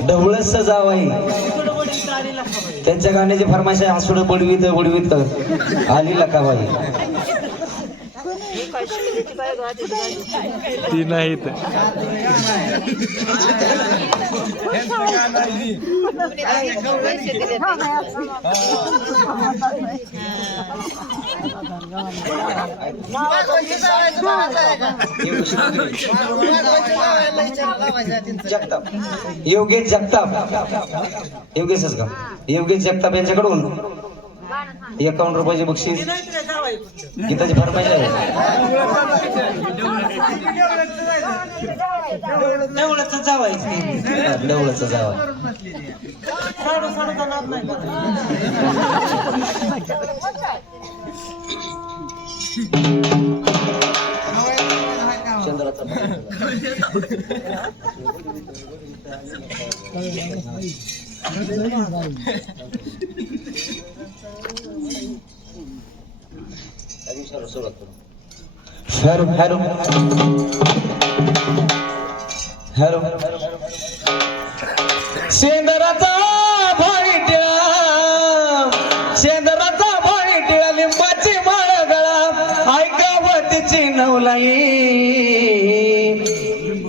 ढवळस जावाई त्यांच्या गाण्याची फरमाश आहे आसुड बुडवीत बुडवीत आली लकाबाई. ती नाहीत जगताप. योगेश जगताप. योगेशच का? योगेश जगताप यांच्याकडून एकावन्न रुपयाचे बक्षीस गीताची फरमाईश आहे. तेवढंच जावायचं डवळचं जावा. साडू साडू जाणार नाही चंद्राचा हॅरो हॅरो हॅरो शेंदराचा भाईट्या शेंदराचा भाई टिळा लिंबाची माळ गळा. ऐकावतीची नवलाई.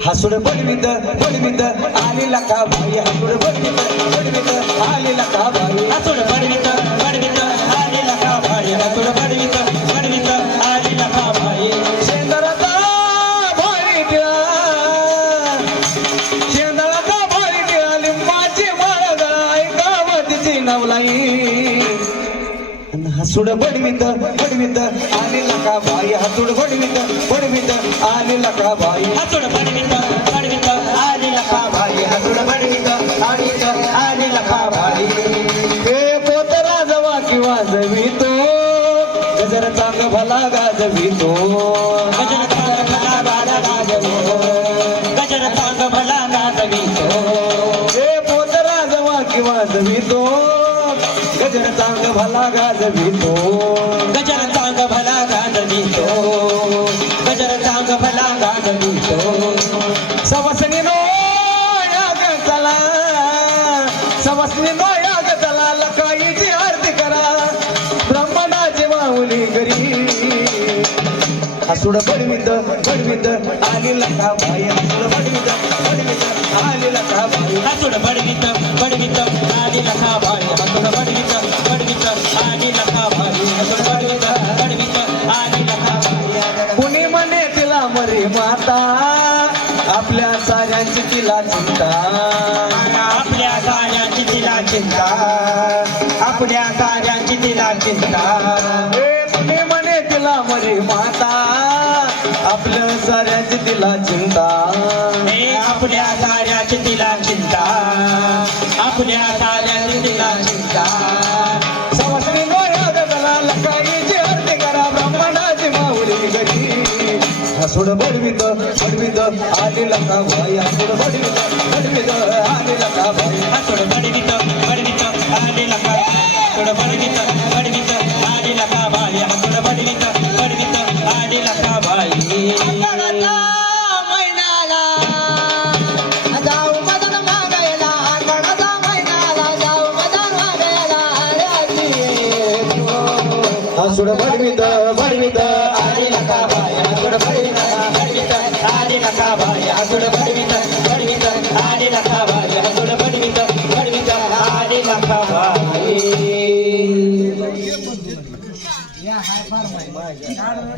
हसुड बडवीत बडवीत आली लका भाई हसुड बडवीत बडवीत आली लका भाई हसुड बडवीत बडवीत आली लका बाई हसुड बडवीत बडवीत आली लका बाई. हसुड बडवीत बडवीत आली लका बाई. हसुड बडवीत आलीत आली लका बाई. हे पोतरा जवा किंवा जवितो गजर चांग भला गाजवितो. गजर चांग भला गाजवितो. गजर चांग भला गाजवितो गजर चांग भला गाजवितो गजर चांग भला गाजवितो सवसनी नो याग चला सवसनी नो याग चला लकाईची आरती करा. ब्रह्मणाची माऊली गरी हसुड बडवीत बडवीत आली लका भाई हसुड बडवीत चिंता आपल्या कार्याची तिला चिंता. आपल्या कार्याची तिला चिंता. हे कुणी म्हणे तिला मरे माता. आपल्या साऱ्यांची तिला चिंता. हे आपल्या कार्याची तिला चिंता. आपल्या हसुड बडवीत बडवीत आली लका भाई. हसुड बडवीत बडवीत आली लका भाई. हसुड बडवीत बडवीत आली लका हसुड बडवीत बडवीत आली लका बाई हसुड बडवीत बडवीत आली लका बाई महिन्याला जाऊ मदन मागायला आंगणाचा महिन्याला जाऊ मदन मागायला हसुड बडवीत बडवीत आली लका बाई हसुड बडवीत बडवीत आली लका बाई हसुड बडवीत बडवीत आली लका बाई हसुड बडवीत बडवीत आली लका बाई